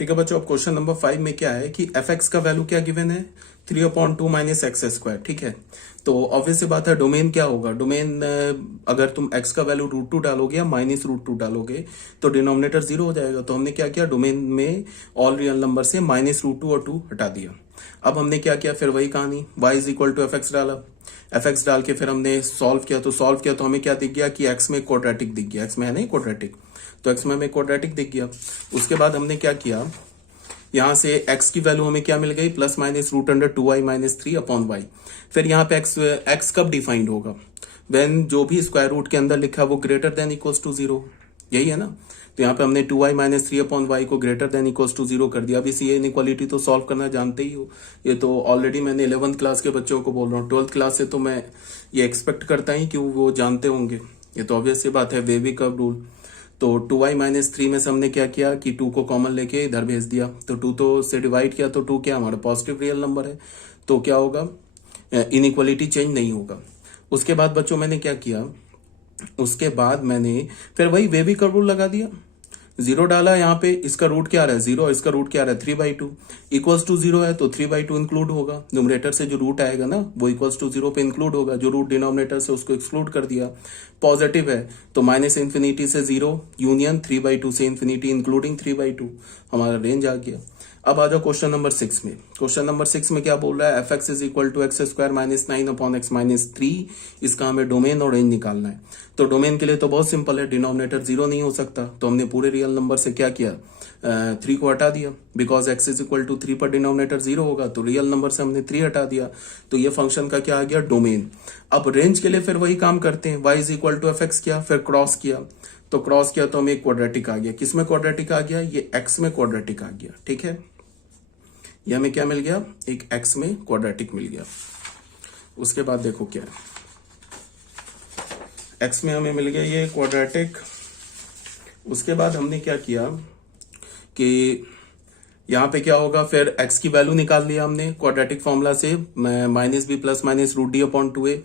ठीक है बच्चों, अब क्वेश्चन नंबर 5 में क्या है कि एफ एक्स का वैल्यू क्या गिवन है 3/2 माइनस एक्स स्क्वायर। ठीक है, तो ऑब्वियस सी बात है डोमेन क्या होगा। डोमेन अगर तुम x का वैल्यू √2 डालोगे या -√2 डालोगे तो डिनोमिनेटर 0 हो जाएगा। तो हमने क्या किया, डोमेन में ऑल रियल नंबर से -√2 और 2 हटा दिया। अब हमने क्या किया, फिर वही कहानी y is equal to f डाला। एफ डाल के फिर हमने सॉल्व किया तो हमें क्या दिख गया कि x में क्वाड्रेटिक दिख गया। x में है नहीं क्वाड्रेटिक, तो x में हमें क्वाड्रेटिक दिख गया। उसके बाद हमने क्या किया, यहां से x की वैल्यू हमें क्या मिल गई, ±√2y-3/y। फिर यहाँ पे x कब डिफाइंड होगा, व्हेन जो भी स्क्वायर रूट के अंदर लिखा वो ग्रेटर देन इक्वल्स टू 0, यही है ना। तो यहाँ पे हमने 2y-3/y को ग्रेटर देन इक्वल्स टू 0 कर दिया। अब इस ये इनइक्वालिटी तो सॉल्व करना जानते ही हो, ये तो ऑलरेडी मैंने 11th क्लास के बच्चों को बोल रहा हूँ। 12th क्लास से तो मैं ये एक्सपेक्ट करता ही कि वो जानते होंगे, ये तो ऑब्वियस सी बात है, वेवी कर्व रूल। तो 2y-3 में से हमने क्या किया कि 2 को कॉमन लेके इधर भेज दिया। तो 2 तो से डिवाइड किया तो 2 क्या हमारा पॉजिटिव रियल नंबर है, तो क्या होगा, इनइक्वालिटी चेंज नहीं होगा। उसके बाद बच्चों मैंने क्या किया, उसके बाद मैंने फिर वही वेवी कर्व रूल लगा दिया। 0 डाला, यहाँ पे इसका रूट क्या आ रहा है 0, इसका रूट क्या आ रहा है 3/2, इक्वल्स टू 0 है तो 3/2 इंक्लूड होगा। न्यूमरेटर से जो रूट आएगा ना वो इक्वल्स टू 0 पे इंक्लूड होगा, जो रूट डिनोमिनेटर से उसको एक्सक्लूड कर दिया। पॉजिटिव है तो -∞ से 0 यूनियन 3/2 से इंफिनिटी इंक्लूडिंग 3/2, हमारा रेंज आ गया। अब आ जाओ क्वेश्चन नंबर 6 में। क्वेश्चन नंबर 6 में क्या बोल रहा है, f x is equal to x square -9/x-3। इसका हमें डोमेन और रेंज निकालना है। तो डोमेन के लिए तो बहुत सिंपल है, डिनोमिनेटर 0 नहीं हो सकता, तो हमने पूरे रियल नंबर से क्या किया, 3 को हटा दिया। Because x is equal to 3 पर डिनोमिनेटर 0 होगा, तो रियल नंबर से हमने 3 हटा दिया। तो ये फंक्शन का क्या आ गया, डोमेन। अब रेंज के लिए फिर वही काम करते हैं, y is equal to f x किया, फिर क्रॉस किया, तो क्रॉस किया तो हमें एक क्वाड्रेटिक आ गया। किसमें क्वाड्रेटिक आ गया, ये x में क्वाड्रेटिक आ गया। ठीक है, ये हमें क्या मिल गया, एक x में क्वाड्रेटिक मिल गया। उसके बाद देखो क्या है, x में हमें मिल गया ये क्वाड्रेटिक। उसके बाद हमने क्या किया कि यहाँ पे क्या होगा, फिर x की वैल्यू निकाल लिया हमने क्वाड्रेटिक फॉर्मूला से, -b प्लस -√d/2a।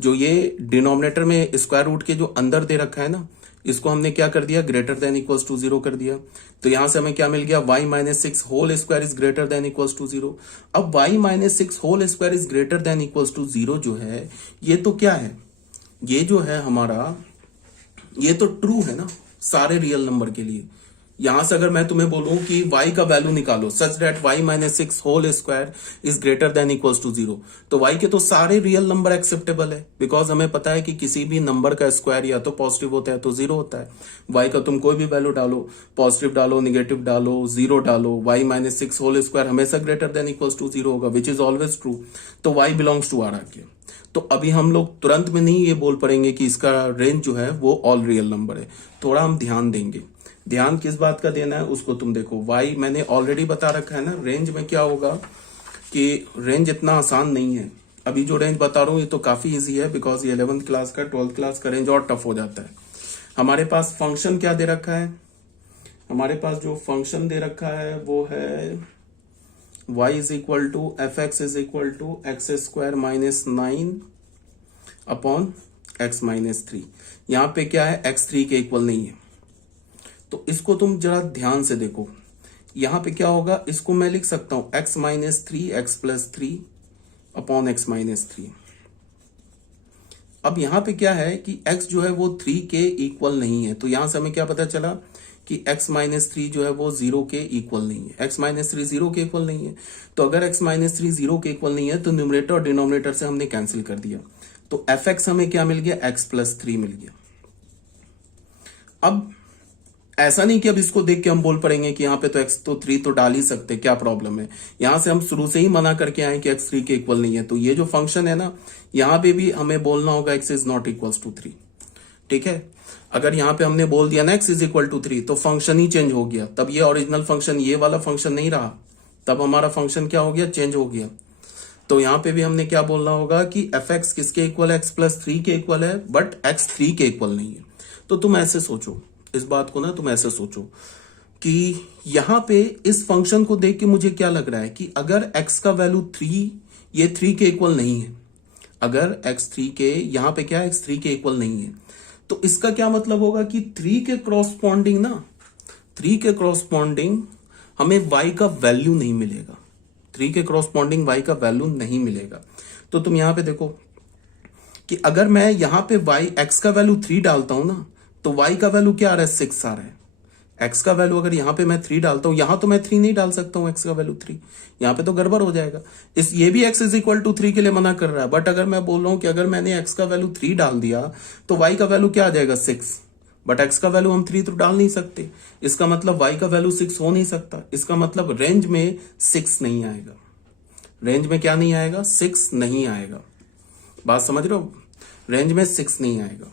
जो ये डिनोमिनेटर में स्क्वायर रूट के जो अंदर दे रखा है ना, इसको हमने क्या कर दिया, ग्रेटर देन इक्वल्स टू 0 कर दिया। तो यहां से हमें क्या मिल गया, y-6 whole square is greater than equals to 0। अब y-6 whole square is greater than equals to 0 जो है, ये तो क्या है, ये जो है हमारा, ये तो ट्रू है ना सारे रियल नंबर के लिए। यहां से अगर मैं तुम्हें बोलूं कि y का वैल्यू निकालो such that y-6 whole square is greater than equals to 0, तो y के तो सारे रियल नंबर एक्सेप्टेबल है। बिकॉज हमें पता है कि किसी भी नंबर का स्क्वायर या तो पॉजिटिव होता है तो 0 होता है। y का तुम कोई भी वैल्यू डालो, पॉजिटिव डालो, निगेटिव डालो, 0 डालो, y-6 होल स्क्वायर हमेशा ग्रेटर देन इक्वल्स टू 0 होगा, विच इज ऑलवेज ट्रू। तो y बिलोंग्स टू आर आ गया। तो अभी हम लोग तुरंत में नहीं ये बोल पड़ेंगे कि इसका रेंज जो है वो ऑल रियल नंबर है, थोड़ा हम ध्यान देंगे। ध्यान किस बात का देना है उसको तुम देखो, y मैंने ऑलरेडी बता रखा है ना। रेंज में क्या होगा कि रेंज इतना आसान नहीं है। अभी जो रेंज बता रहा हूं ये तो काफी इजी है, बिकॉज ये 11th क्लास का 12th क्लास का रेंज और टफ हो जाता है। हमारे पास फंक्शन क्या दे रखा है, हमारे पास जो फंक्शन दे रखा है वो है y is equal to f x is equal to x square -9/x-3। यहां पे क्या है, x3 के इक्वल नहीं है। तो इसको तुम जरा ध्यान से देखो, यहां पे क्या होगा, इसको मैं लिख सकता हूं x-3 x+3/x-3। अब यहां पे क्या है कि x जो है वो 3 के इक्वल नहीं है। तो यहां से हमें क्या पता चला कि x-3 जो है वो 0 के इक्वल नहीं है। x-3 0 के इक्वल नहीं है, तो अगर x-3 0 के इक्वल नहीं है तो न्यूमरेटर और डिनोमिनेटर से हमने कैंसिल कर दिया। तो f(x) हमें क्या मिल गया, x+3 मिल गया। अब ऐसा नहीं कि अब इसको देख के हम बोल पड़ेंगे कि यहाँ पे तो x तो 3 तो डाल ही सकते, क्या प्रॉब्लम है। यहां से हम शुरू से ही मना करके आए कि x 3 के इक्वल नहीं है। तो ये जो फंक्शन है ना, यहां पे भी हमें बोलना होगा x is not equals to 3। ठीक है, अगर यहां पे हमने बोल दिया ना x इज इक्वल टू 3 तो फंक्शन ही चेंज हो गया। तब ये ओरिजिनल फंक्शन, ये वाला फंक्शन नहीं रहा, तब हमारा फंक्शन क्या हो गया, चेंज हो गया। तो यहां पे भी हमने क्या बोलना होगा कि एफ एक्स किसके इक्वल है, x+3 के इक्वल है, बट x 3 के इक्वल नहीं है। तो तुम ऐसे सोचो इस बात को ना, तुम ऐसे सोचो कि यहां पे इस फंक्शन को देख के मुझे क्या लग रहा है कि अगर x का वैल्यू 3, ये 3 के इक्वल नहीं है, अगर x 3 के, यहां पे क्या x 3 के इक्वल नहीं है, तो इसका क्या मतलब होगा कि 3 के क्रॉसपॉन्डिंग ना, 3 के क्रॉसपॉन्डिंग हमें y का वैल्यू नहीं मिलेगा, 3 के क्रॉसपॉन्डिंग y का वैल्यू नहीं मिलेगा। तो तुम यहां पे देखो कि अगर मैं यहां पे x का वैल्यू 3 डालता हूं ना, तो y का वैल्यू क्या आ रहा है, 6 आ रहा है। x का वैल्यू अगर यहां पे मैं 3 डालता हूं, यहां तो मैं 3 नहीं डाल सकता हूं, x का वैल्यू 3, यहां पे तो गड़बड़ हो जाएगा। ये भी x इज इक्वल टू 3 के लिए मना कर रहा है, बट अगर मैं बोल रहा हूं कि अगर मैंने x का वैल्यू 3 डाल दिया तो y का वैल्यू क्या आ जाएगा, 6, बट x का वैल्यू हम 3 तो डाल नहीं सकते, इसका मतलब y का वैल्यू 6 हो नहीं सकता। इसका मतलब रेंज में 6 नहीं आएगा, रेंज में क्या नहीं आएगा, 6 नहीं आएगा। बात समझ रहे हो, रेंज में 6 नहीं आएगा।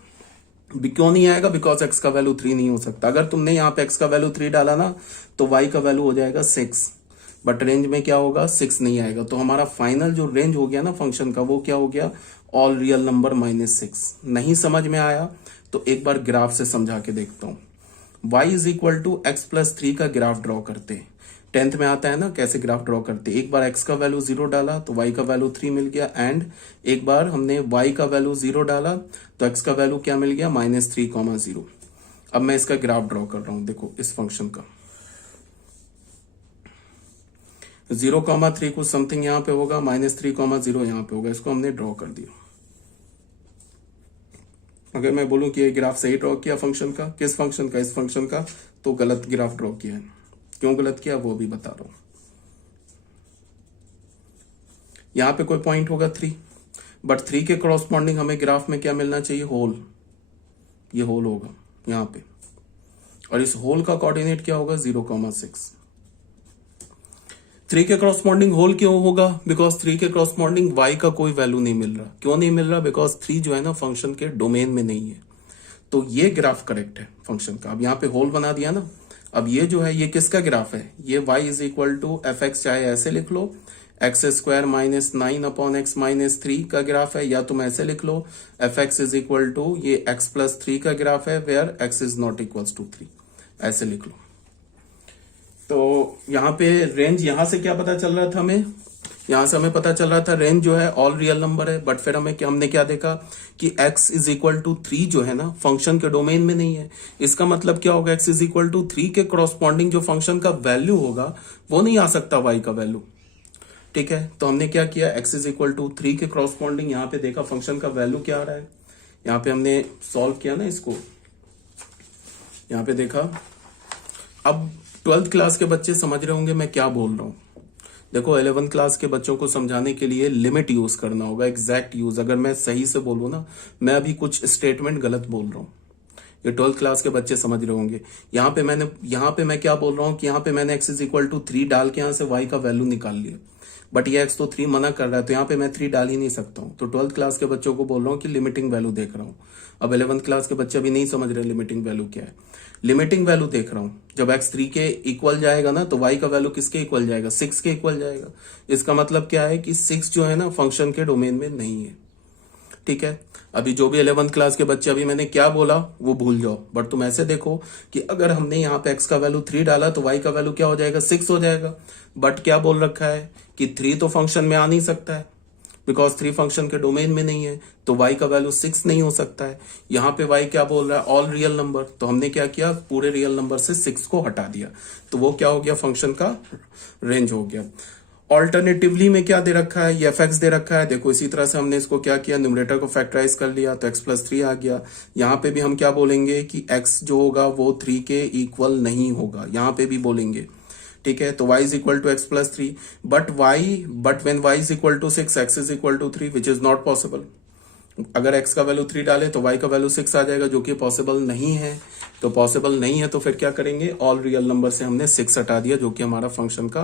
क्यों नहीं आएगा, बिकॉज x का वैल्यू 3 नहीं हो सकता। अगर तुमने यहाँ पे x का वैल्यू 3 डाला ना, तो y का वैल्यू हो जाएगा 6, बट रेंज में क्या होगा, 6 नहीं आएगा। तो हमारा फाइनल जो रेंज हो गया ना फंक्शन का, वो क्या हो गया, ऑल रियल नंबर -6। नहीं समझ में आया तो एक बार ग्राफ से समझा के देखता हूं। y is equal to x plus 3 का ग्राफ ड्रॉ करते हैं, 10th में आता है ना कैसे ग्राफ ड्रॉ करते। एक बार x का वैल्यू 0 डाला तो y का वैल्यू 3 मिल गया, एंड एक बार हमने y का वैल्यू 0 डाला तो x का वैल्यू क्या मिल गया, -3,0। अब मैं इसका ग्राफ ड्रॉ कर रहा हूं, देखो इस फंक्शन का 0,3 कुछ समथिंग यहां पे होगा, -3,0 यहां पे होगा, इसको हमने ड्रॉ कर दिया। अगर मैं बोलूं कि ये ग्राफ सही ड्रॉ किया फंक्शन का, किस फंक्शन का, इस फंक्शन का, तो गलत ग्राफ ड्रॉ किया है। क्यों गलत किया वो भी बता रहा हूं। यहां पे कोई पॉइंट होगा 3, बट 3 के क्रॉसपॉन्डिंग हमें ग्राफ में क्या मिलना चाहिए, होल। ये होल होगा यहां पे, और इस होल का कोऑर्डिनेट क्या होगा, 0,6। 3 के क्रॉसपॉन्डिंग होल क्यों होगा, बिकॉज 3 के क्रॉसपॉन्डिंग y का कोई वैल्यू नहीं मिल रहा। क्यों नहीं मिल रहा, बिकॉज 3 जो है ना फंक्शन के डोमेन में नहीं है। तो ये ग्राफ करेक्ट है फंक्शन का। अब यहाँ पे होल बना दिया ना, अब ये जो है ये किसका ग्राफ है, ये y is equal to f x, चाहे ऐसे लिख लो x² -9/(x-3) का ग्राफ है, या तुम ऐसे लिख लो f x is equal to ये x+3 का ग्राफ है, where x is not equal to 3, ऐसे लिख लो। तो यहाँ पे रेंज यहां से क्या पता चल रहा था हमें, यहां से हमें पता चल रहा था रेंज जो है ऑल रियल नंबर है, बट फिर हमने क्या देखा कि x इज इक्वल टू 3 जो है ना फंक्शन के डोमेन में नहीं है। इसका मतलब क्या होगा, x इज इक्वल टू 3 के क्रॉसपॉन्डिंग जो फंक्शन का वैल्यू होगा वो नहीं आ सकता y का वैल्यू। ठीक है, तो हमने क्या किया, x इज इक्वल टू 3 के क्रॉसपॉन्डिंग यहाँ पे देखा फंक्शन का वैल्यू क्या आ रहा है। यहाँ पे हमने सॉल्व किया ना इसको, यहाँ पे देखा। अब 12th क्लास के बच्चे समझ रहे होंगे मैं क्या बोल रहा हूं। देखो 11th क्लास के बच्चों को समझाने के लिए लिमिट यूज करना होगा, एग्जैक्ट यूज। अगर मैं सही से बोलूं ना, मैं अभी कुछ स्टेटमेंट गलत बोल रहा हूं, ये 12th क्लास के बच्चे समझ रहे होंगे। यहाँ पे मैं क्या बोल रहा हूँ कि यहाँ पे मैंने x इज इक्वल टू 3 डाल के यहाँ से y का वैल्यू निकाल लिया, बट ये x तो 3 मना कर रहा है, तो यहाँ पे मैं 3 डाल ही नहीं सकता हूँ। तो 12th क्लास के बच्चों को बोल रहा हूँ कि लिमिटिंग वैल्यू देख रहा हूँ। अब 11th क्लास के बच्चे अभी नहीं समझ रहे लिमिटिंग वैल्यू क्या है। लिमिटिंग वैल्यू देख रहा हूं, जब x 3 के इक्वल जाएगा ना, तो y का वैल्यू किसके इक्वल जाएगा, 6 के इक्वल जाएगा। इसका मतलब क्या है कि 6 जो है ना फंक्शन के डोमेन में नहीं है। ठीक है, अभी जो भी 11th क्लास के बच्चे, अभी मैंने क्या बोला वो भूल जाओ, बट तुम ऐसे देखो कि अगर हमने यहाँ पे x का वैल्यू 3 डाला तो y का वैल्यू क्या हो जाएगा, 6 हो जाएगा। बट क्या बोल रखा है कि 3 तो फंक्शन में आ नहीं सकता है, बिकॉज 3 फंक्शन के डोमेन में नहीं है, तो y का वैल्यू 6 नहीं हो सकता है। यहाँ पे y क्या बोल रहा है, ऑल रियल नंबर। तो हमने क्या किया, पूरे रियल नंबर से 6 को हटा दिया, तो वो क्या हो गया, फंक्शन का रेंज हो गया। ऑल्टरनेटिवली में क्या दे रखा है, ये एफ दे रखा है। देखो इसी तरह से हमने इसको क्या किया, न्यूमरेटर को फैक्टराइज कर लिया तो x+3 आ गया। यहाँ पे भी हम क्या बोलेंगे कि x जो होगा वो 3 के इक्वल नहीं होगा, यहाँ पे भी बोलेंगे। ठीक है, तो y is equal to x+3, but when y is equal to 6, x is equal to 3, which is not possible. अगर x का वैल्यू 3 डाले तो y का वैल्यू 6 आ जाएगा, जो कि पॉसिबल नहीं है। तो पॉसिबल नहीं है तो फिर क्या करेंगे, ऑल रियल नंबर से हमने 6 हटा दिया, जो कि हमारा फंक्शन का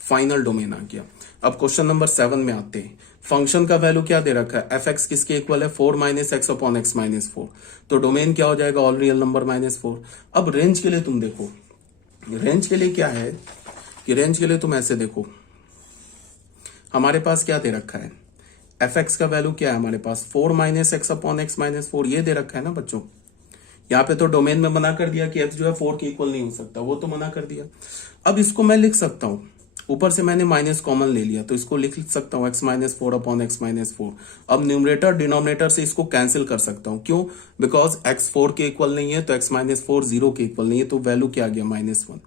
फाइनल डोमेन आ गया। अब क्वेश्चन नंबर 7 में आते हैं। फंक्शन का वैल्यू क्या दे रखा है, एफ एक्स किसके इक्वल है, 4 - x/(x-4). तो डोमेन क्या हो जाएगा, ऑल रियल नंबर -4। अब रेंज के लिए तुम देखो, रेंज के लिए क्या है कि रेंज के लिए तुम ऐसे देखो, हमारे पास क्या दे रखा है, एफ एक्स का वैल्यू क्या है हमारे पास, 4 - x/(x-4), ये दे रखा है ना बच्चों। यहाँ पे तो डोमेन में मना कर दिया कि x जो है 4 के इक्वल नहीं हो सकता, वो तो मना कर दिया। अब इसको मैं लिख सकता हूं, ऊपर से मैंने माइनस कॉमन ले लिया, तो इसको लिख सकता हूं x-4/(x-4). अब न्यूमरेटर डिनोमिनेटर से इसको कैंसिल कर सकता हूं, क्यों, बिकॉज x 4 के इक्वल नहीं है, तो x-4 0 के इक्वल नहीं है, तो वैल्यू क्या आ गया, -1।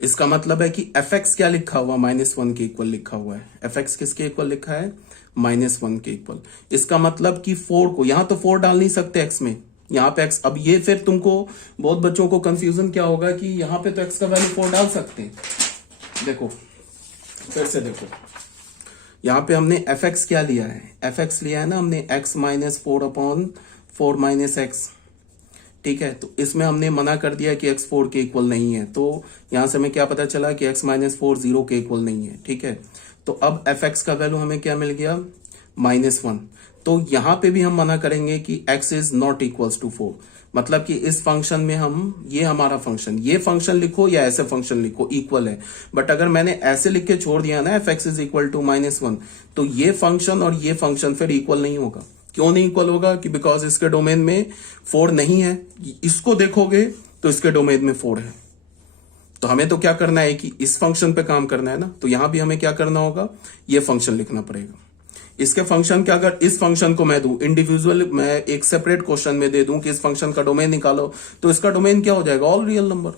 इसका मतलब है कि एफ एक्स क्या लिखा हुआ, -1 के इक्वल लिखा हुआ है। एफ एक्स किसके इक्वल लिखा है, -1 के इक्वल। इसका मतलब कि 4 को, यहां तो 4 डाल नहीं सकते एक्स में, यहाँ पे एक्स, अब ये फिर तुमको बहुत बच्चों को कंफ्यूजन क्या होगा कि यहाँ पे तो एक्स का वैल्यू 4 डाल सकते हैं। देखो फिर से देखो, यहाँ पे हमने एफ एक्स क्या लिया है, एफ एक्स लिया है ना हमने x-4/4 माइनस एक्स, ठीक है। तो इसमें हमने मना कर दिया कि x 4 के इक्वल नहीं है, तो यहां से हमें क्या पता चला कि x-4 0 के इक्वल नहीं है, ठीक है। तो अब एफ एक्स का वैल्यू हमें क्या मिल गया, -1। तो यहां पे भी हम मना करेंगे कि x is not equals to 4, मतलब कि इस फंक्शन में हम, ये हमारा फंक्शन, ये फंक्शन लिखो या ऐसे फंक्शन लिखो इक्वल है, बट अगर मैंने ऐसे लिख के छोड़ दिया ना f x is equal to -1, तो ये फंक्शन और ये फंक्शन फिर इक्वल नहीं होगा। क्यों नहीं इक्वल होगा, कि बिकॉज इसके डोमेन में 4 नहीं है। इसको देखोगे तो इसके डोमेन में 4 है। तो हमें तो क्या करना है कि इस फंक्शन पे काम करना है ना, तो यहां भी हमें क्या करना होगा, ये फंक्शन लिखना पड़ेगा। इसके फंक्शन क्या, अगर इस फंक्शन को मैं दूं इंडिविजुअल, मैं एक सेपरेट क्वेश्चन में दे दूं कि इस फंक्शन का डोमेन निकालो, तो इसका डोमेन क्या हो जाएगा, ऑल रियल नंबर।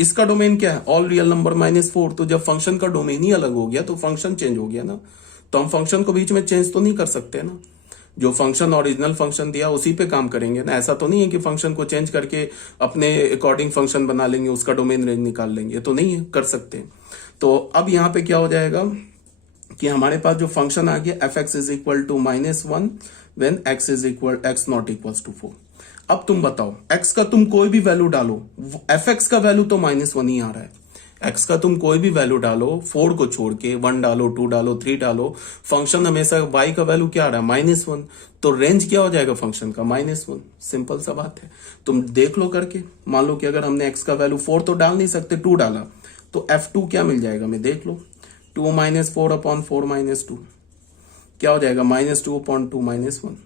इसका डोमेन क्या है, ऑल रियल नंबर -4। तो जब फंक्शन का डोमेन ही अलग हो गया तो फंक्शन चेंज हो गया ना, तो हम फंक्शन को बीच में चेंज तो नहीं कर सकते ना। जो फंक्शन ओरिजिनल फंक्शन दिया उसी पे काम करेंगे ना। ऐसा तो नहीं है कि फंक्शन को चेंज करके अपने अकॉर्डिंग फंक्शन बना लेंगे, उसका डोमेन रेंज निकाल लेंगे, तो नहीं है, कर सकते। तो अब यहां पे क्या हो जाएगा कि हमारे पास जो फंक्शन आ गया f x is equal to -1 when x not equals to 4। अब तुम बताओ, x का तुम कोई भी वैल्यू डालो, एफ एक्स का वैल्यू तो -1 ही आ रहा है। x का तुम कोई भी वैल्यू डालो, 4 को छोड़ के, 1 डालो, 2 डालो, 3 डालो, फंक्शन हमेशा y का वैल्यू क्या आ रहा है, -1। तो रेंज क्या हो जाएगा फंक्शन का, -1। सिंपल सा बात है, तुम देख लो करके। मान लो कि अगर हमने x का वैल्यू 4 तो डाल नहीं सकते, 2 डाला, तो f2 क्या मिल जाएगा, मैं देख लो, 2 - 4/4 - 2 क्या हो जाएगा, -2/2 -1।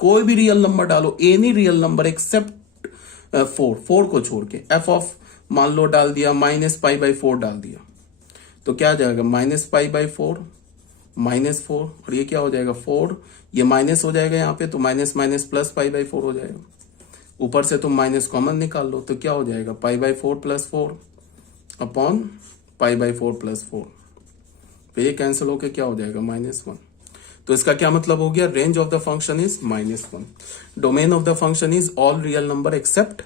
कोई भी रियल नंबर डालो, एनी रियल नंबर एक्सेप्ट 4 को छोड़ के, एफ ऑफ मान लो डाल दिया -π/4 डाल दिया, तो क्या आ जाएगा, -π/4 -4, और ये क्या हो जाएगा 4, ये माइनस हो जाएगा यहाँ पे, तो माइनस माइनस प्लस π/4 हो जाएगा। ऊपर से तुम माइनस कॉमन निकाल लो, तो क्या हो जाएगा, π/4 + 4 अपॉन π/4 + 4, तो ये कैंसिल होके क्या हो जाएगा, -1। तो इसका क्या मतलब हो गया, range of the function is -1, domain of the function is all real number except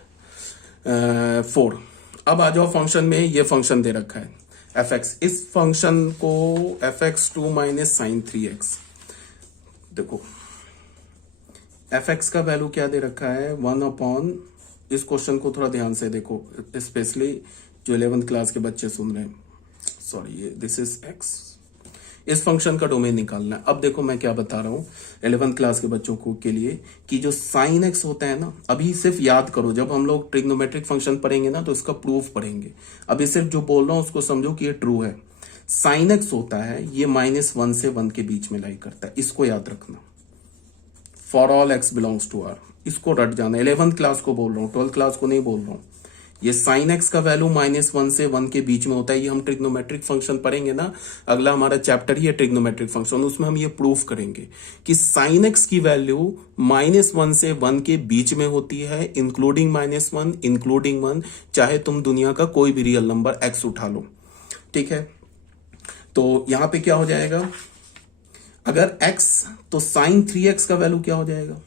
4। अब आ जाओ फंक्शन में, ये फंक्शन दे रखा है एफ एक्स, इस फंक्शन को fx2 - sin 3x, देखो एफ एक्स का वैल्यू क्या दे रखा है, 1/, इस क्वेश्चन को थोड़ा ध्यान से देखो, स्पेशली जो 11th क्लास के बच्चे सुन रहे हैं, सॉरी ये दिस इज x, इस फंक्शन का डोमेन निकालना है। अब देखो मैं क्या बता रहा हूं 11th क्लास के बच्चों को के लिए, कि जो साइन एक्स होता है ना, अभी सिर्फ याद करो, जब हम लोग ट्रिग्नोमेट्रिक फंक्शन पढ़ेंगे ना तो इसका प्रूफ पढ़ेंगे, अभी सिर्फ जो बोल रहा हूं उसको समझो कि ये ट्रू है। साइन एक्स होता है ये -1 से 1 के बीच में लाई करता है, इसको याद रखना, for all x belongs to r, इसको रट जाना। 11th क्लास को बोल रहा हूँ, 12th क्लास को नहीं बोल रहा हूँ। ये साइन एक्स का वैल्यू -1 से 1 के बीच में होता है, ये हम ट्रिग्नोमेट्रिक फंक्शन पढ़ेंगे ना, अगला हमारा चैप्टर ही है ट्रिग्नोमेट्रिक फंक्शन, उसमें हम ये प्रूफ करेंगे कि साइन एक्स की वैल्यू -1 से 1 के बीच में होती है, इंक्लूडिंग -1 इंक्लूडिंग 1, चाहे तुम दुनिया का कोई भी रियल नंबर x उठा लो, ठीक है। तो यहां पे क्या हो जाएगा, अगर x तो साइन 3x का वैल्यू क्या हो जाएगा,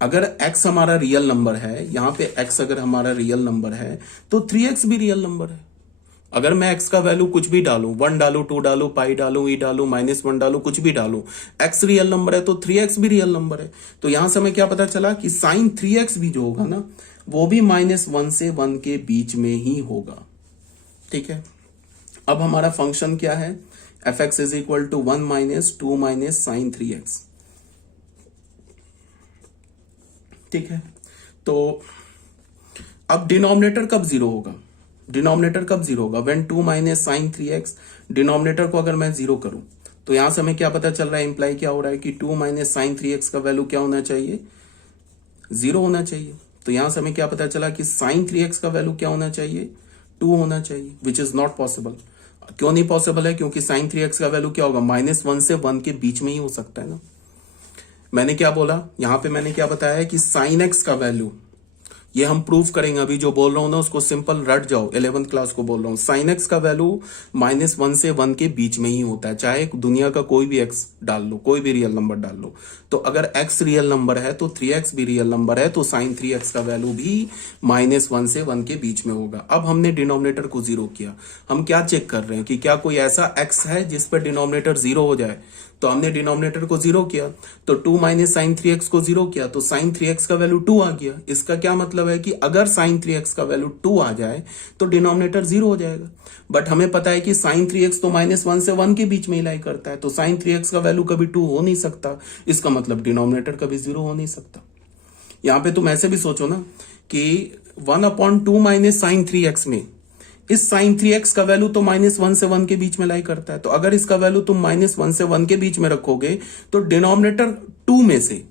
अगर x हमारा रियल नंबर है, यहां पे x अगर हमारा रियल नंबर है तो 3x भी रियल नंबर है। अगर मैं x का वैल्यू कुछ भी डालूं, 1 डालूं, 2 डालूं, पाई डालूं, e डालूं, -1 डालूं, कुछ भी डालूं, x रियल नंबर है तो 3x भी रियल नंबर है। तो यहां से हमें क्या पता चला कि साइन 3x भी जो होगा ना, वो भी -1 से 1 के बीच में ही होगा, ठीक है। अब हमारा फंक्शन क्या है, f x is equal to 1 - 2 - sin 3x, ठीक है। तो अब डिनोमिनेटर कब जीरो होगा, डिनोमिनेटर कब जीरो होगा, व्हेन 2 - sin 3x, डिनोमिनेटर को अगर मैं जीरो करूं तो यहां से हमें क्या पता चल रहा है, इंप्लाई क्या हो रहा है कि 2 - sin 3x का वैल्यू क्या होना चाहिए, 0 होना चाहिए। तो यहां से हमें क्या पता चला कि sin 3x का वैल्यू क्या होना चाहिए, 2 होना चाहिए, विच इज नॉट पॉसिबल। क्यों नहीं पॉसिबल है, क्योंकि sin 3x का वैल्यू क्या होगा, -1 से 1 के बीच में ही हो सकता है ना। मैंने क्या बोला, यहां पे मैंने क्या बताया है कि sin x का वैल्यू ये हम प्रूव करेंगे। अभी जो बोल रहा हूं ना उसको सिंपल रट जाओ, 11th क्लास को बोल रहा हूं। साइन एक्स का वैल्यू -1 से 1 के बीच में ही होता है, चाहे दुनिया का कोई भी एक्स डाल लो, कोई भी रियल नंबर डाल लो। तो अगर एक्स रियल नंबर है तो 3x भी रियल नंबर है, तो साइन 3x का वैल्यू भी -1 से 1 के बीच में होगा। अब हमने डिनोमिनेटर को 0 किया, हम क्या चेक कर रहे हैं कि क्या कोई ऐसा x है जिस पर डिनोमिनेटर 0 हो जाए। तो हमने डिनोमिनेटर को 0 किया, तो 2 माइनस साइन 3x को 0 किया, तो साइन 3x का वैल्यू 2 आ गया। इसका क्या मतलब है कि अगर साइन 3x का वैल्यू 2 आ जाए तो डिनोमिनेटर 0 हो जाएगा। बट हमें पता है कि साइन 3x तो -1 से 1 के बीच में ही लाई करता है, तो साइन 3x का वैल्यू कभी 2 हो नहीं सकता। इसका मतलब डिनोमिनेटर कभी 0 हो नहीं सकता। यहां पे तुम ऐसे भी सोचो ना कि 1/2 माइनस साइन 3x में इस साइन 3x का वैल्यू तो -1 से 1 के बीच में लाई करता है। तो अगर इसका वैल्यू तुम -1 से 1 के बीच में रखोगे तो डिनोमिनेटर 2 में से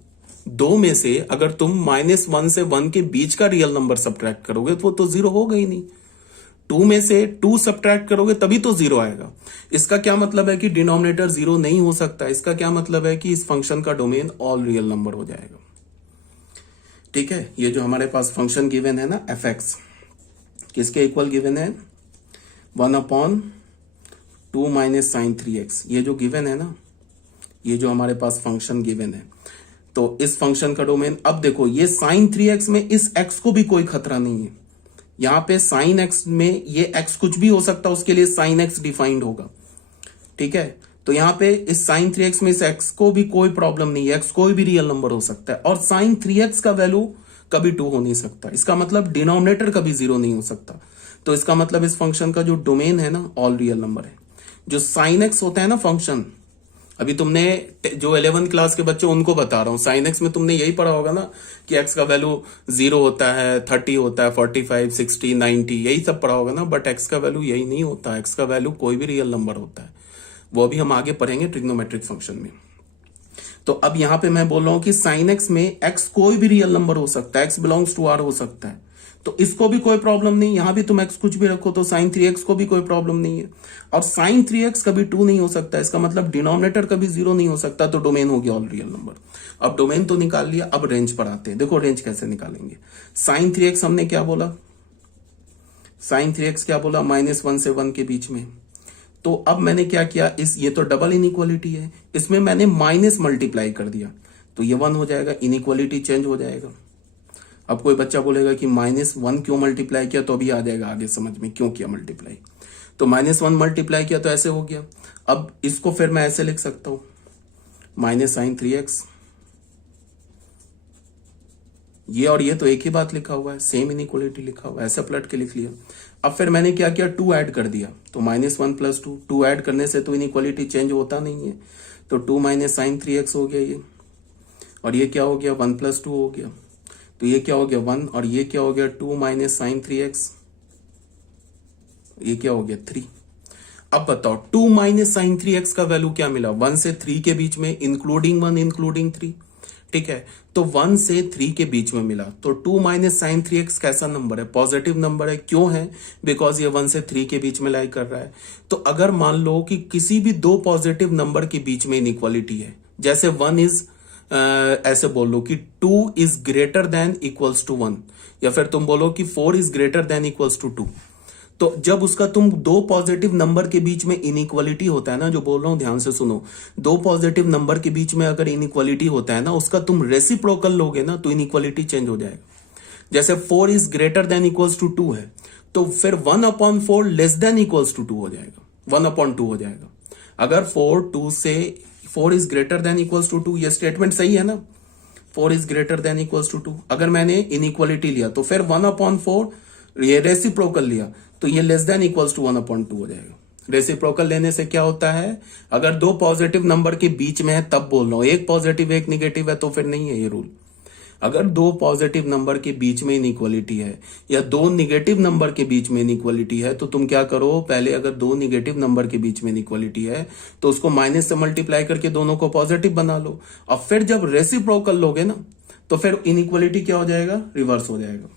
2 में से अगर तुम -1 से 1 के बीच का रियल नंबर सब्ट्रैक्ट करोगे तो वो तो 0 होगा ही नहीं। 2 में से 2 सब्ट्रैक्ट करोगे तभी तो 0 आएगा। इसका क्या मतलब है कि डिनोमिनेटर 0 नहीं हो सकता। इसका क्या मतलब है कि इस फंक्शन का डोमेन ऑल रियल नंबर हो जाएगा। ठीक है, ये जो हमारे पास फंक्शन गिवन है ना fx, किसके इक्वल गिवन है 1/2 माइनस साइन 3x, ये जो गिवन है ना, ये जो हमारे पास फंक्शन गिवन है, तो इस फंक्शन का डोमेन, अब देखो ये साइन 3x में इस x को भी कोई खतरा नहीं है। यहां पे साइन x में ये x कुछ भी हो सकता है, उसके लिए साइन x डिफाइंड होगा। ठीक है, तो यहां पे इस साइन 3x में इस x को भी कोई प्रॉब्लम नहीं है, x कोई भी रियल नंबर हो सकता है, और साइन 3x का वैल्यू कभी 2 हो नहीं सकता। इसका मतलब डिनोमिनेटर कभी 0 नहीं हो सकता। तो इसका मतलब इस फंक्शन का जो डोमेन है ना ऑल रियल नंबर है। जो साइन एक्स होता है ना फंक्शन, अभी तुमने जो 11th क्लास के बच्चे उनको बता रहा हूं, साइन एक्स में तुमने यही पढ़ा होगा ना कि एक्स का वैल्यू 0 होता है, 30 होता है, 45, 60, 90, यही सब पढ़ा होगा ना। बट एक्स का वैल्यू यही नहीं होता। एक्स का वैल्यू कोई भी रियल नंबर होता है, वो भी हम आगे पढ़ेंगे ट्रिग्नोमेट्रिक फंक्शन में। तो अब यहां पे मैं बोल रहा हूं कि साइन एक्स में एक्स कोई भी रियल नंबर हो सकता है, एक्स बिलोंग्स टू आर हो सकता है, तो इसको भी कोई प्रॉब्लम नहीं। यहां भी तुम एक्स कुछ भी रखो तो साइन 3x को भी कोई प्रॉब्लम नहीं है। और साइन 3x कभी 2 नहीं हो सकता, इसका मतलब डिनोमिनेटर कभी 0 नहीं हो सकता, तो डोमेन हो गया ऑल रियल नंबर। अब डोमेन तो निकाल लिया, अब रेंज पर आते हैं। देखो रेंज कैसे निकालेंगे। साइन 3x हमने क्या बोला, साइन 3x क्या बोला, -1 से 1 के बीच में। तो अब मैंने क्या किया, इस ये तो डबल इनइक्वालिटी है, इसमें मैंने माइनस मल्टीप्लाई कर दिया, तो ये 1 हो जाएगा, इनइक्वालिटी चेंज हो जाएगा। अब कोई बच्चा बोलेगा कि -1 क्यों मल्टीप्लाई किया, तो अभी आ जाएगा आगे समझ में क्यों किया मल्टीप्लाई। तो -1 मल्टीप्लाई किया तो ऐसे हो गया। अब इसको फिर मैं ऐसे लिख सकता हूं, माइनस साइन 3x, ये और ये तो एक ही बात लिखा हुआ है, सेम इनइक्वालिटी लिखा हुआ है, ऐसे पलट के लिख लिया। अब फिर मैंने क्या किया, 2 ऐड कर दिया, तो -1 + 2, 2 ऐड करने से तो इनइक्वालिटी चेंज होता नहीं है, तो 2 माइनस साइन 3x हो गया ये, और ये क्या हो गया 1 + 2 हो गया, तो ये क्या हो गया 1, और ये क्या हो गया 2 माइनस साइन 3x, ये क्या हो गया 3। अब बताओ 2 माइनस साइन 3x का वैल्यू क्या मिला, 1 से 3 के बीच में, इंक्लूडिंग 1 इंक्लूडिंग 3। ठीक है, तो 1 से 3 के बीच में मिला, तो 2 माइनस साइन 3x कैसा नंबर है, पॉजिटिव नंबर है। क्यों है, बिकॉज ये 1 से 3 के बीच में लाई कर रहा है। तो अगर मान लो कि किसी भी दो पॉजिटिव नंबर के बीच में इनइक्वालिटी है, जैसे 1 इज ऐसे बोल लो कि 2 is greater than equals to 1, या फिर तुम बोलो कि 4 is greater than equals to 2। तो जब उसका तुम दो पॉजिटिव नंबर के बीच में इनइक्वालिटी होता है ना, जो बोल रहा हूं ध्यान से सुनो, दो पॉजिटिव नंबर के बीच में अगर इनइक्वालिटी होता है ना, उसका तुम रेसिप्रोकल लोगे ना, तो इनइक्वालिटी चेंज हो जाएगा। जैसे 4 is greater than equals to 2 है, तो फिर 1/4 लेस देन इक्वल्स टू 2 हो जाएगा, 1/2 हो जाएगा। अगर 4 is greater than equals to 2, ये स्टेटमेंट सही है ना, 4 is greater than equals to 2। अगर मैंने इनइक्वालिटी लिया तो फिर 1/4 ये रेसिप्रोकल लिया, तो ये लेस देन इक्वल्स टू 1/2 हो जाएगा। रेसिप्रोकल लेने से क्या होता है, अगर दो पॉजिटिव नंबर के बीच में है तब बोल रहा हूं, एक पॉजिटिव एक निगेटिव है तो फिर नहीं है ये रूल। अगर दो पॉजिटिव नंबर के बीच में इनइक्वालिटी है या दो निगेटिव नंबर के बीच में इनइक्वालिटी है, तो तुम क्या करो, पहले अगर दो निगेटिव नंबर के बीच में इनइक्वालिटी है तो उसको माइनस से मल्टीप्लाई करके दोनों को पॉजिटिव बना लो, और फिर जब रेसिप्रोकल लोगे ना तो फिर इनइक्वालिटी क्या हो जाएगा, रिवर्स हो जाएगा।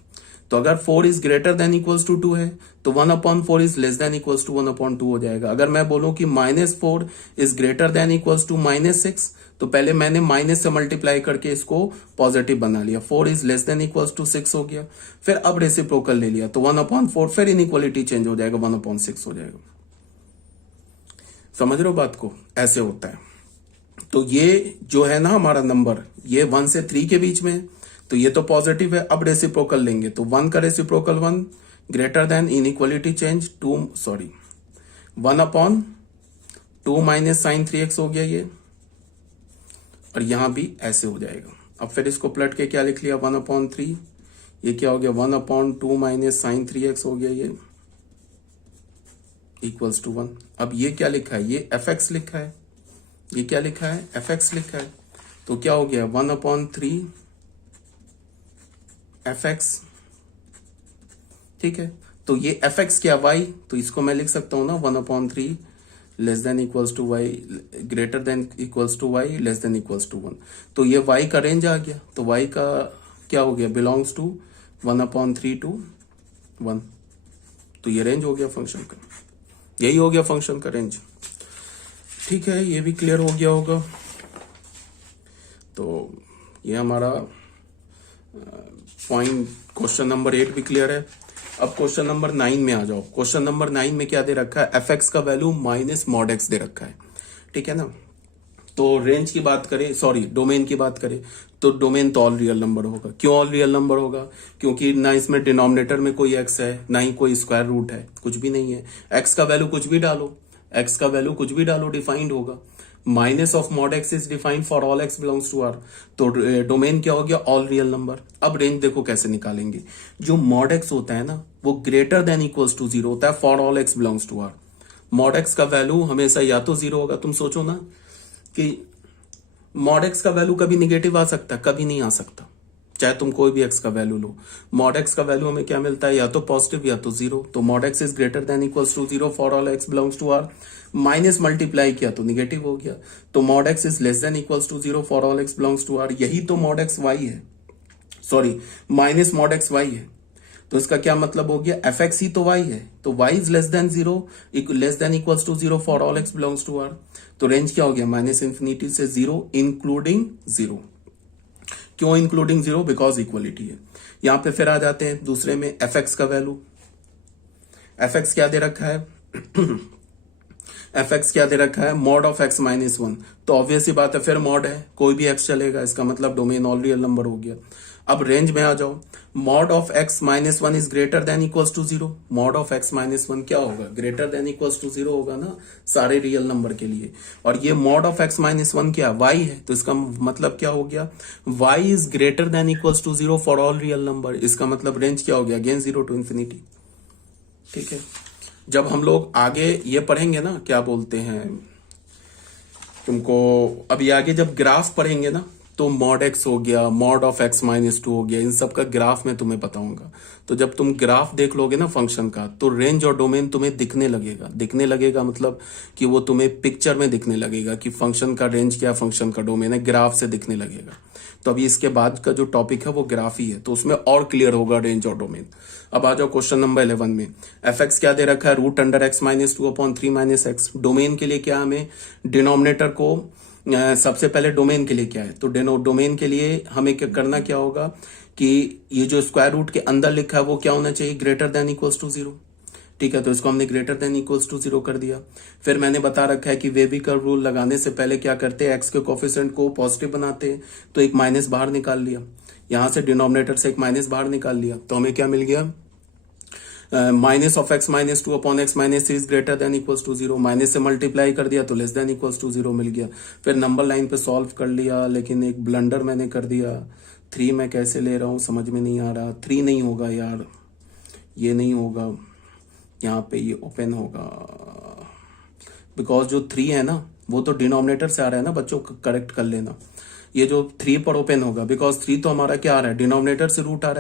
तो अगर 4 is greater than equals to 2 है तो 1/4 is less than equals to 1/2 हो जाएगा। अगर मैं बोलूं कि -4 is greater than equals to -6 तो पहले मैंने माइनस से मल्टीप्लाई करके इसको पॉजिटिव बना लिया। 4 is less than equals to 6 हो गया, फिर अब रेसिप्रोकल ले लिया तो 1/4, फिर इनइक्वालिटी चेंज हो जाएगा, 1/6 हो जाएगा। समझ रहे हो बात को? ऐसे होता है। तो ये जो है ना हमारा नंबर, ये 1 से 3 के बीच में है, तो ये तो पॉजिटिव है। अब रेसिप्रोकल लेंगे तो 1 का reciprocal 1 greater than inequality change 1/2 minus sign 3x हो गया ये, और यहां भी ऐसे हो जाएगा। अब फिर इसको पलट के क्या लिख लिया, 1/3, ये क्या हो गया 1/2 माइनस साइन 3x हो गया ये, इक्वल्स टू 1। अब ये क्या लिखा है, ये fx लिखा है, ये क्या लिखा है, fx लिखा है, तो क्या हो गया 1/3 fx, ठीक है। तो ये fx क्या y, तो इसको मैं लिख सकता हूं ना 1/3 less than equals to y greater than equals to y less than equals to 1। तो ये y का रेंज आ गया, तो y का क्या हो गया, बिलोंग्स टू 1/3 टू 1। तो ये रेंज हो गया फंक्शन का, यही हो गया फंक्शन का रेंज। ठीक है, ये भी क्लियर हो गया होगा। तो ये हमारा पॉइंट क्वेश्चन नंबर 8 भी क्लियर है। अब क्वेश्चन नंबर 9 में आ जाओ। क्वेश्चन नंबर 9 में क्या दे रखा है, fx का वैल्यू -mod x दे रखा है, ठीक है ना। तो रेंज की बात करें, सॉरी डोमेन की बात करें, तो डोमेन तो ऑल रियल नंबर होगा। क्यों ऑल रियल नंबर होगा, क्योंकि ना इसमें डिनोमिनेटर में कोई x है, ना ही कोई स्क्वायर रूट है, कुछ भी नहीं है। x का वैल्यू कुछ भी डालो, x का वैल्यू कुछ भी डालो डिफाइंड होगा। Minus of mod x is defined for all x belongs to r, तो डोमेन क्या हो गया, ऑल रियल नंबर। अब रेंज देखो कैसे निकालेंगे, जो मॉड x होता है ना वो ग्रेटर देन इक्वल्स टू 0 होता है for all x belongs to r। Mod x का वैल्यू हमेशा या तो 0 होगा, तुम सोचो ना कि मॉड x का वैल्यू कभी निगेटिव आ सकता है, कभी नहीं आ सकता, चाहे तुम कोई भी x का वैल्यू लो। मॉड x का वैल्यू हमें क्या मिलता है, या तो पॉजिटिव या तो 0। तो mod x is greater than equals to 0 for all x belongs to r। Minus multiply किया तो निगेटिव हो गया, तो mod x is less than equals to 0 for all x belongs to r। यही तो मॉड x y है, sorry minus mod x y है। तो इसका क्या मतलब हो गया, fx ही तो y है, तो y is less than 0 less than equals to 0 for all x belongs to r। तो रेंज क्या हो गया, -∞ से 0 इंक्लूडिंग 0। क्यों इंक्लूडिंग 0, बिकॉज इक्वलिटी है। यहां पे फिर आ जाते हैं दूसरे में, fx का वैल्यू, fx क्या दे रखा है fx क्या दे रखा है, मॉड ऑफ x -1। तो ऑब्वियस ही बात है, फिर मॉड है, कोई भी x चलेगा, इसका मतलब डोमेन ऑल रियल नंबर हो गया। अब रेंज में आ जाओ, mod of x -1 is greater than equals to 0। Mod of x -1 क्या होगा, ग्रेटर देन इक्वल्स टू 0 होगा ना सारे रियल नंबर के लिए। और ये मॉड ऑफ x -1 क्या y है, तो इसका मतलब क्या हो गया, y is greater than equals to 0 for all real number. इसका मतलब रेंज क्या हो गया, अगेन 0 टू इन्फिनिटी। ठीक है, जब हम लोग आगे ये पढ़ेंगे ना, क्या बोलते हैं तुमको, अभी आगे जब ग्राफ पढ़ेंगे ना, तो मॉड x हो गया, मॉड ऑफ x -2 हो गया, इन सब का ग्राफ मैं तुम्हें बताऊंगा। तो जब तुम ग्राफ देख लोगे ना फंक्शन का, तो रेंज और डोमेन तुम्हें दिखने लगेगा मतलब कि वो तुम्हें पिक्चर में दिखने लगेगा कि फंक्शन का रेंज क्या, फंक्शन का डोमेन है, ग्राफ से दिखने लगेगा। तो अभी इसके बाद का जो टॉपिक है वो ग्राफ ही है, तो उसमें और क्लियर होगा रेंज और डोमेन। अब आ जाओ क्वेश्चन नंबर 11 में, fx क्या दे रखा है, √x -2/3 - x। डोमेन के लिए क्या, हमें डिनोमिनेटर को सबसे पहले डोमेन के लिए क्या है, तो डोमेन के लिए हमें क्या करना, क्या होगा कि ये जो स्क्वायर रूट के अंदर लिखा है वो क्या होना चाहिए, ग्रेटर देन इक्वल्स टू 0। ठीक है, तो इसको हमने ग्रेटर देन इक्वल्स टू 0 कर दिया। फिर मैंने बता रखा है कि वेबी कर्व रूल लगाने से पहले क्या करते हैं, x के कोफिशिएंट को पॉजिटिव बनाते हैं, तो एक माइनस बाहर निकाल लिया, यहां से डिनोमिनेटर से एक माइनस बाहर निकाल लिया, तो हमें क्या मिल गया, minus of x -2/x -3 is greater than equals to 0। Minus से मल्टीप्लाई कर दिया तो लेस देन इक्वल्स टू 0 मिल गया। फिर नंबर लाइन पे सॉल्व कर लिया, लेकिन एक ब्लंडर मैंने कर दिया, 3 मैं कैसे ले रहा हूं समझ में नहीं आ रहा, 3 नहीं होगा यार, ये नहीं होगा, यहाँ पे ये ओपन होगा, बिकॉज जो 3 है ना वो तो डिनोमिनेटर से आ रहा है ना बच्चों, करेक्ट कर लेना। ये जो 3 पर ओपन होगा, बिकॉज 3 तो हमारा क्या आ रहा है, डिनोमिनेटर से रूट आ रहा है।